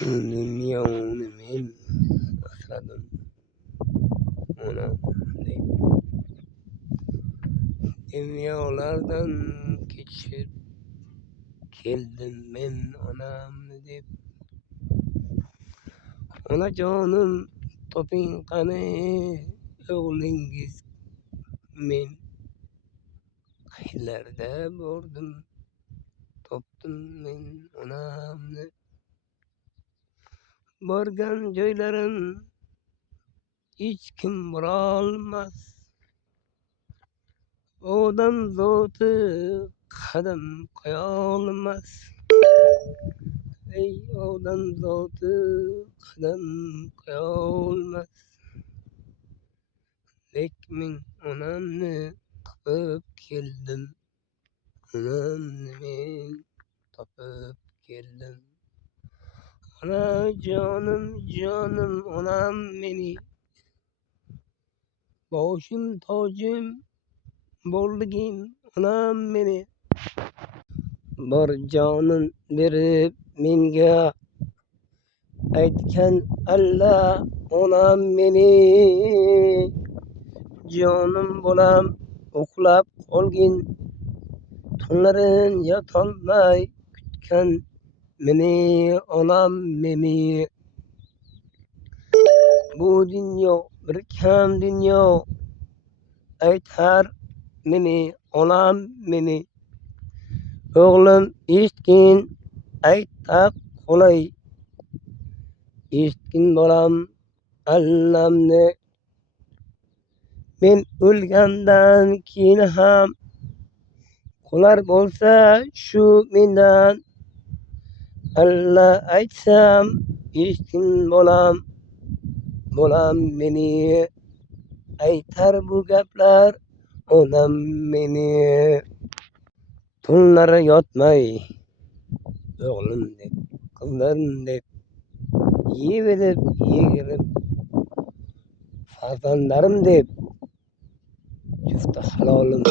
Dunyoni men asradim onam deb, dunyolardan kechib keldim men onamni deb. Onajonim toping qani o'g'lingiz, men qaylarda bordim topdim men onamni. Borgan joylarim hech kim borolmas, odam zoti qadam qo'yolmas. Ey odam zoti qadam qo'yolmas, lek men onamni topib keldim, onamni men topib keldim. Onajonim jonim onam meni, boshim tojim borligim onam meni. Bor jonin berib menga aytgan Alla onam meni. Jonim bolam uxlab qolgin, tunlarin yotolmay kutgan meni onam meni. Bu dunyo bir kam dunyo, aytar meni onam meni. O'g'lim eshitgin ayta qolay, eshitgin bolam allamni. Men o'lgandan keyin ham qolar bo'lsa shu mendan, Alla aytsam eshitgin bolam, bolam meni. Aytar bu gaplar onam meni. Tunlari yotmay o'g'lim deb, qizlarim deb yevilib yegirib, farzandlarim deb jufti halolim.